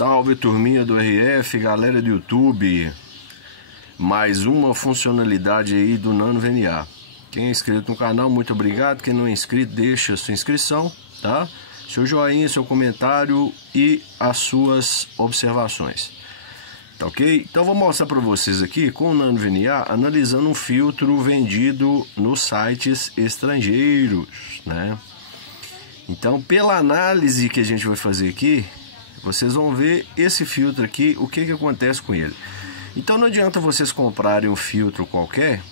salve turminha do RF, galera do YouTube. Mais uma funcionalidade aí do Nano VNA. Quem é inscrito no canal, muito obrigado. Quem não é inscrito, deixa sua inscrição, tá? Seu joinha, seu comentário e as suas observações. Tá ok? Então vou mostrar para vocês aqui com o Nano VNA analisando um filtro vendido nos sites estrangeiros, né? Então, pela análise que a gente vai fazer aqui, vocês vão ver esse filtro aqui, o que acontece com ele. Então não adianta vocês comprarem um filtro qualquer,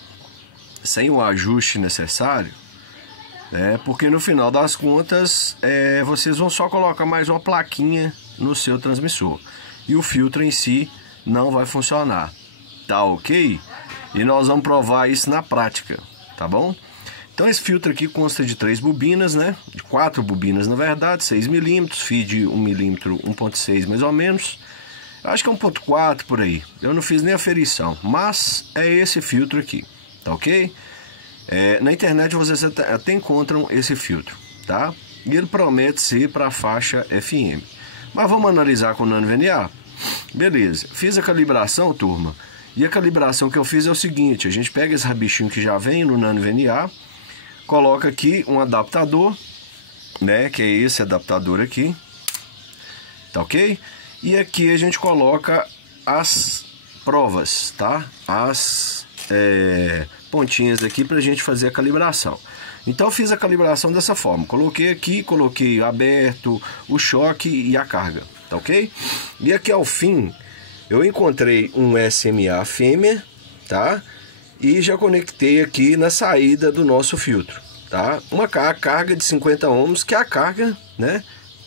sem o ajuste necessário, né? Porque no final das contas, vocês vão só colocar mais uma plaquinha no seu transmissor. E o filtro em si não vai funcionar, tá ok? E nós vamos provar isso na prática, tá bom? Então esse filtro aqui consta de 3 bobinas, né? De 4 bobinas na verdade, 6 mm, feed 1 mm, 1.6 mais ou menos. Acho que é 1.4 por aí. Eu não fiz nem aferição, mas é esse filtro aqui, tá ok? Na internet vocês até encontram esse filtro, tá? E ele promete ser para a faixa FM. Mas vamos analisar com o Nano VNA? Beleza, fiz a calibração, turma. E a calibração que eu fiz é o seguinte: a gente pega esse rabichinho que já vem no Nano VNA, coloca aqui um adaptador, né, que é esse adaptador aqui, tá ok? E aqui a gente coloca as provas, tá? As pontinhas aqui pra gente fazer a calibração. Então eu fiz a calibração dessa forma, coloquei aqui, coloquei aberto, o choque e a carga, tá ok? E aqui ao fim eu encontrei um SMA fêmea, tá? E já conectei aqui na saída do nosso filtro, tá? Uma carga de 50 ohms, que é a carga, né,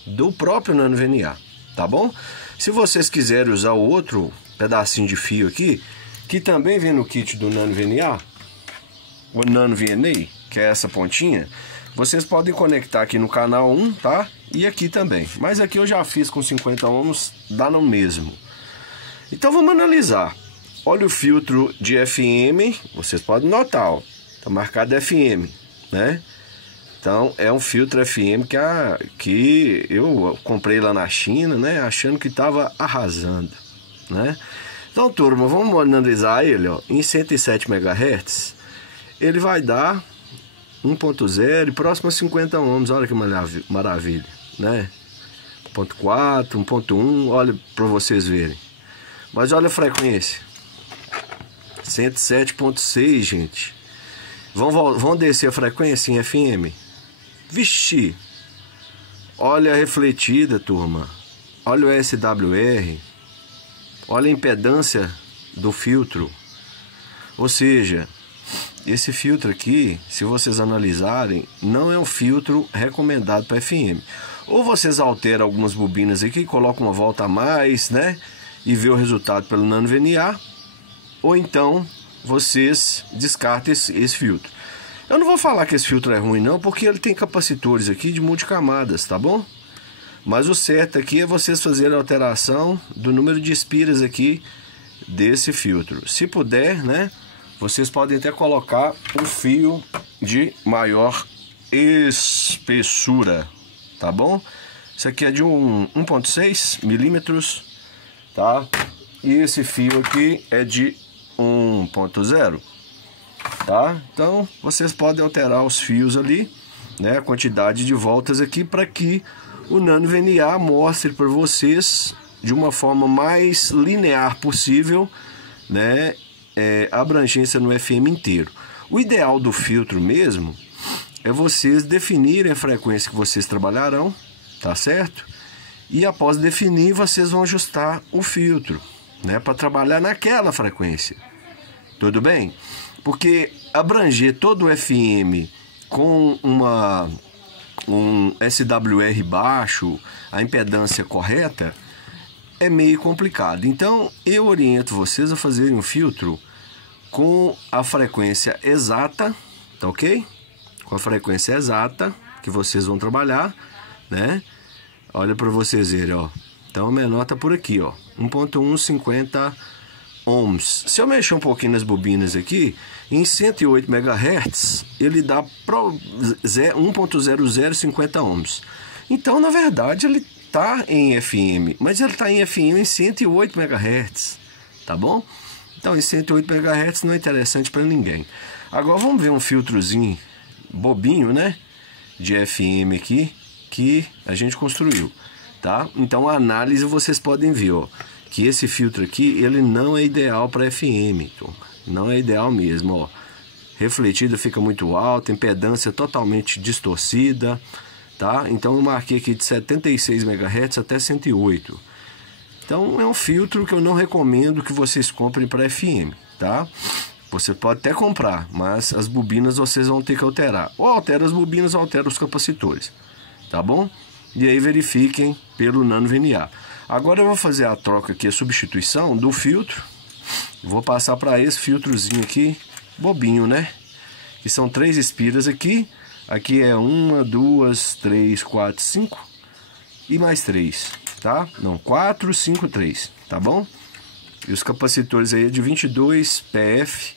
do próprio Nano VNA, tá bom? Se vocês quiserem usar o outro pedacinho de fio aqui, que também vem no kit do Nano VNA, o Nano VNA, que é essa pontinha, vocês podem conectar aqui no canal 1, tá? E aqui também. Mas aqui eu já fiz com 50 ohms, dá no mesmo. Então vamos analisar. Olha o filtro de FM, vocês podem notar, ó, tá marcado FM, né? Então é um filtro FM que eu comprei lá na China, né? Achando que estava arrasando, né? Então, turma, vamos analisar ele, ó, em 107 MHz. Ele vai dar 1.0 e próximo a 50 ohms. Olha que maravilha, né? 1.4, 1.1, olha para vocês verem. Mas olha a frequência. 107.6, gente. Vão descer a frequência em FM. Vixe! Olha a refletida, turma. Olha o SWR. Olha a impedância do filtro. Ou seja, esse filtro aqui, se vocês analisarem, não é um filtro recomendado para FM. Ou vocês alteram algumas bobinas aqui, colocam uma volta a mais, né? E vê o resultado pelo Nano VNA. Ou então vocês descartam esse filtro. Eu não vou falar que esse filtro é ruim não, porque ele tem capacitores aqui de multicamadas, tá bom? Mas o certo aqui é vocês fazerem a alteração do número de espiras aqui desse filtro. Se puder, né, vocês podem até colocar um fio de maior espessura, tá bom? Isso aqui é de 1.6 milímetros, tá? E esse fio aqui é de 1.0, tá? Então vocês podem alterar os fios ali, né, a quantidade de voltas aqui, para que o Nano VNA mostre para vocês de uma forma mais linear possível, né, a abrangência no FM inteiro. O ideal do filtro mesmo é vocês definirem a frequência que vocês trabalharão, tá certo? E após definir, vocês vão ajustar o filtro, né, para trabalhar naquela frequência. Tudo bem? Porque abranger todo o FM com um SWR baixo, a impedância correta, é meio complicado. Então eu oriento vocês a fazerem um filtro com a frequência exata, tá ok? Com a frequência exata que vocês vão trabalhar, né? Olha para vocês verem, ó. Então a menor tá por aqui, ó, 1.150 ohms. Se eu mexer um pouquinho nas bobinas aqui, em 108 MHz, ele dá 1.0050 ohms. Então, na verdade, ele tá em FM, mas ele tá em FM em 108 MHz, tá bom? Então em 108 MHz não é interessante para ninguém. Agora vamos ver um filtrozinho bobinho, né, de FM aqui que a gente construiu, tá? Então a análise vocês podem ver, ó, que esse filtro aqui ele não é ideal para FM, turma. Não é ideal mesmo, ó. Refletida fica muito alta, impedância totalmente distorcida, tá? Então eu marquei aqui de 76 MHz até 108. Então é um filtro que eu não recomendo que vocês comprem para FM, tá? Você pode até comprar, mas as bobinas vocês vão ter que alterar. Ou altera as bobinas ou altera os capacitores, tá bom? E aí verifiquem pelo nano VNA. Agora eu vou fazer a troca aqui, a substituição do filtro. Vou passar para esse filtrozinho aqui, bobinho, né? Que são 3 espiras aqui. Aqui é 1, 2, 3, 4, 5 e mais 3, tá? Não, 4, 5, 3, tá bom? E os capacitores aí é de 22 PF.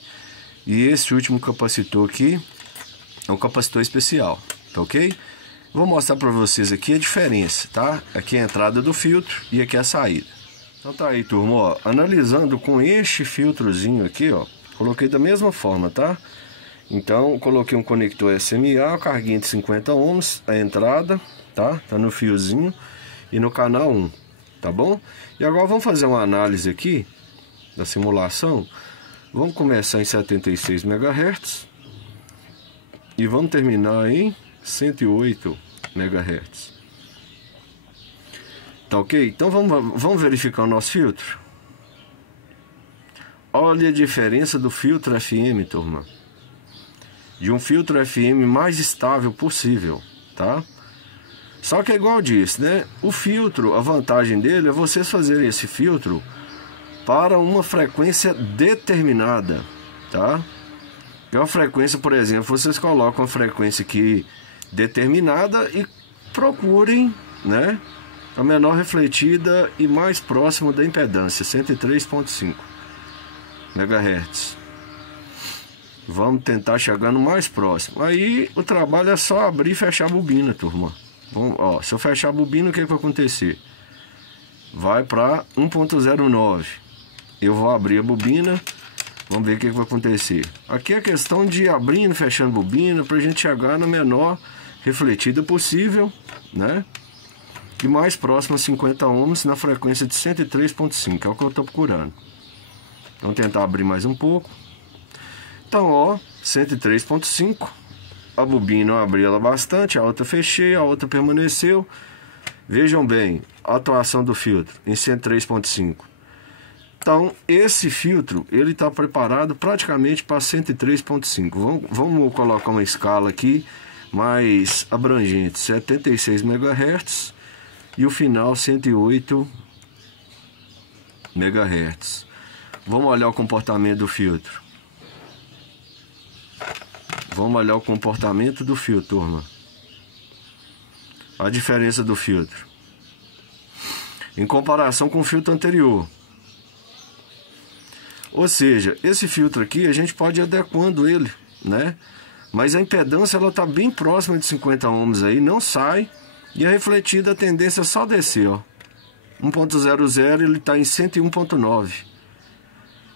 E esse último capacitor aqui é um capacitor especial, tá ok? Vou mostrar para vocês aqui a diferença, tá? Aqui é a entrada do filtro e aqui é a saída. Então tá aí, turma, ó, analisando com este filtrozinho aqui, ó, coloquei da mesma forma, tá? Então, coloquei um conector SMA, carguinha de 50 ohms, a entrada, tá? Tá no fiozinho e no canal 1, tá bom? E agora vamos fazer uma análise aqui da simulação. Vamos começar em 76 MHz e vamos terminar em 108 MHz. Tá ok? Então vamos verificar o nosso filtro. Olha a diferença do filtro FM, turma. De um filtro FM mais estável possível, tá? Só que é igual eu disse, né? O filtro, a vantagem dele é vocês fazerem esse filtro para uma frequência determinada, tá? É uma frequência, por exemplo, vocês colocam a frequência aqui determinada e procurem, né, a menor refletida e mais próximo da impedância, 103.5 MHz. Vamos tentar chegar no mais próximo. Aí o trabalho é só abrir e fechar a bobina, turma. Bom, ó, se eu fechar a bobina, o que vai acontecer? Vai para 1.09. Eu vou abrir a bobina. Vamos ver o que vai acontecer. Aqui é questão de abrindo e fechando a bobina para a gente chegar na menor refletida possível, né? E mais próximo a 50 ohms na frequência de 103.5, é o que eu estou procurando. Vamos tentar abrir mais um pouco. Então, ó, 103.5. A bobina eu abri ela bastante, a outra fechei, a outra permaneceu. Vejam bem, a atuação do filtro em 103.5. Então, esse filtro, ele está preparado praticamente para 103.5. Vamos colocar uma escala aqui mais abrangente, 76 MHz e o final 108 MHz. Vamos olhar o comportamento do filtro. Vamos olhar o comportamento do filtro, turma. A diferença do filtro em comparação com o filtro anterior. Ou seja, esse filtro aqui a gente pode ir adequando ele, né? Mas a impedância ela está bem próxima de 50 ohms aí, não sai. E a refletida a tendência é só descer, ó. 1.00 ele está em 101.9.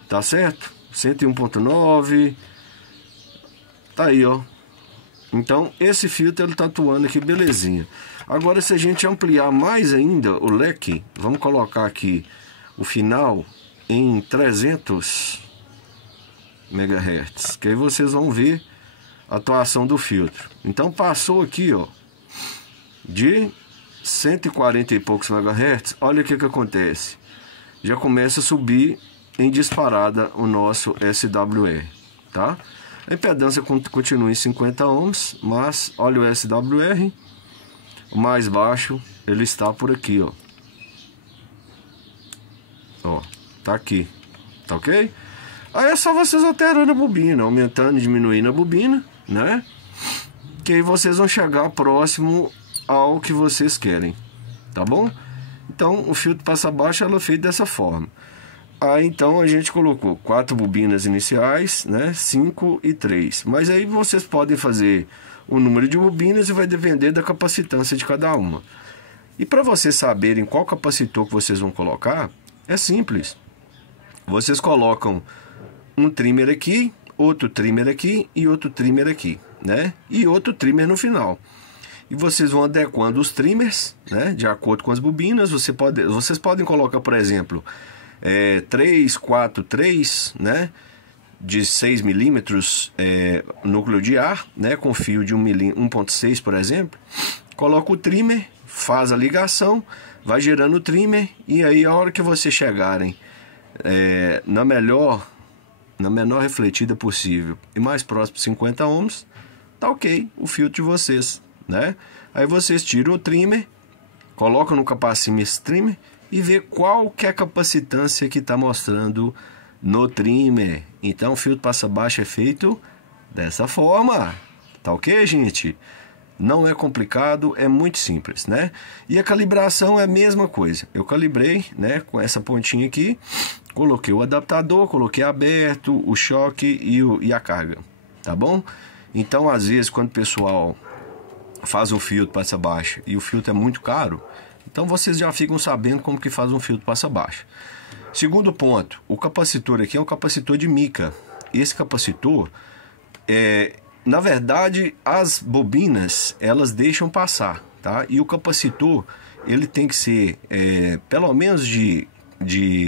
Tá certo? 101.9. Tá aí, ó. Então esse filtro ele tá atuando aqui belezinha. Agora se a gente ampliar mais ainda o leque, vamos colocar aqui o final em 300 MHz, que aí vocês vão ver a atuação do filtro. Então passou aqui, ó, de 140 e poucos MHz, olha o que acontece. Já começa a subir em disparada o nosso SWR, tá? A impedância continua em 50 ohms, mas olha o SWR, o mais baixo ele está por aqui, ó. Ó, tá aqui, tá ok? Aí é só vocês alterando a bobina, aumentando e diminuindo a bobina, né? Que aí vocês vão chegar próximo ao que vocês querem, tá bom? Então o filtro passa baixo ela é feito dessa forma. Aí então a gente colocou 4 bobinas iniciais, né? 5 e 3. Mas aí vocês podem fazer o número de bobinas e vai depender da capacitância de cada uma. E para vocês saberem qual capacitor que vocês vão colocar, é simples. Vocês colocam um trimmer aqui, outro trimmer aqui e outro trimmer aqui, né? E outro trimmer no final. E vocês vão adequando os trimmers, né? De acordo com as bobinas. Vocês podem colocar, por exemplo, 3, 4, 3, né? De 6 milímetros núcleo de ar, né? Com fio de 1.6, por exemplo. Coloca o trimmer, faz a ligação, vai gerando o trimmer, e aí a hora que vocês chegarem na menor refletida possível e mais próximo de 50 ohms, tá ok o filtro de vocês, né? Aí vocês tiram o trimmer, colocam no capacímetro esse trimmer e vê qual que é a capacitância que está mostrando no trimmer. Então o filtro passa baixo é feito dessa forma, tá ok, gente? Não é complicado, é muito simples, né? E a calibração é a mesma coisa. Eu calibrei, né, com essa pontinha aqui, coloquei o adaptador, coloquei aberto, o choque e a carga, tá bom? Então, às vezes, quando o pessoal faz um filtro passa baixa e o filtro é muito caro, então vocês já ficam sabendo como que faz um filtro passa baixa. Segundo ponto, o capacitor aqui é um capacitor de mica. Esse capacitor na verdade, as bobinas, elas deixam passar, tá? E o capacitor, ele tem que ser pelo menos de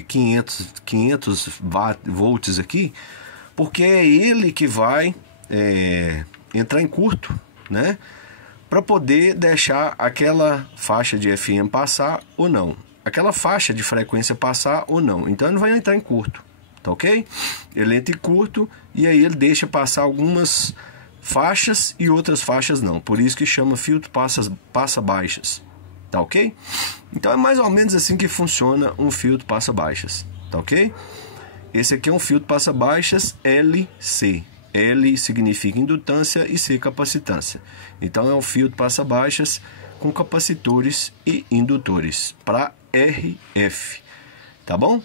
500 volts aqui, porque é ele que vai entrar em curto, né? Para poder deixar aquela faixa de FM passar ou não, aquela faixa de frequência passar ou não. Então ele vai entrar em curto, tá ok? Ele entra em curto e aí ele deixa passar algumas faixas e outras faixas não. Por isso que chama filtro passa baixas, tá ok? Então é mais ou menos assim que funciona um filtro passa baixas, tá ok? Esse aqui é um filtro passa baixas LC. L significa indutância e C capacitância. Então é um filtro passa baixas com capacitores e indutores para RF, tá bom?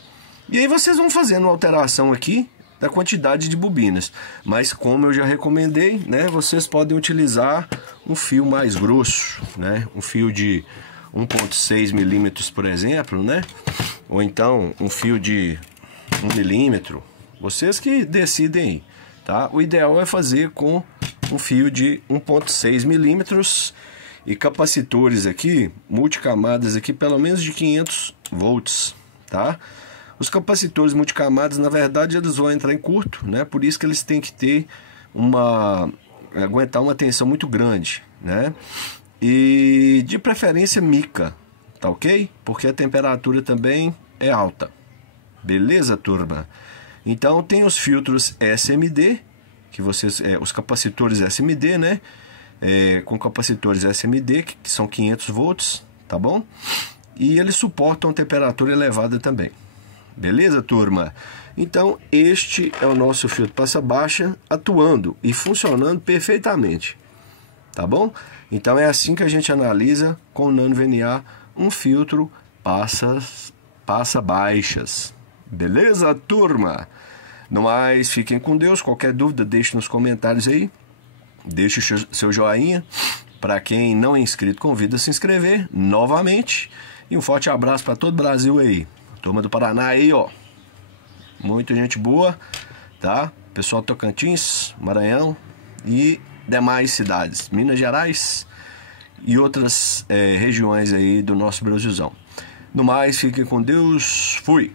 E aí vocês vão fazendo uma alteração aqui da quantidade de bobinas, mas como eu já recomendei, né, vocês podem utilizar um fio mais grosso, né, um fio de 1.6 milímetros, por exemplo, né, ou então um fio de 1 milímetro, vocês que decidem aí, tá? O ideal é fazer com um fio de 1.6 milímetros e capacitores aqui, multicamadas aqui, pelo menos de 500 volts, tá? Os capacitores multicamadas, na verdade, eles vão entrar em curto, né? Por isso que eles têm que ter aguentar uma tensão muito grande, né? E de preferência mica, tá ok? Porque a temperatura também é alta. Beleza, turma? Então tem os filtros SMD, que vocês, os capacitores SMD, né? Com capacitores SMD, que são 500 volts, tá bom? E eles suportam temperatura elevada também. Beleza, turma? Então, este é o nosso filtro passa baixa atuando e funcionando perfeitamente. Tá bom? Então, é assim que a gente analisa com o Nano VNA um filtro passa baixas. Beleza, turma? No mais, fiquem com Deus. Qualquer dúvida, deixe nos comentários aí. Deixe o seu joinha. Para quem não é inscrito, convido a se inscrever novamente. E um forte abraço para todo o Brasil aí. Turma do Paraná aí, ó. Muita gente boa, tá? Pessoal do Tocantins, Maranhão e demais cidades. Minas Gerais e outras regiões aí do nosso Brasilzão. No mais, fiquem com Deus. Fui!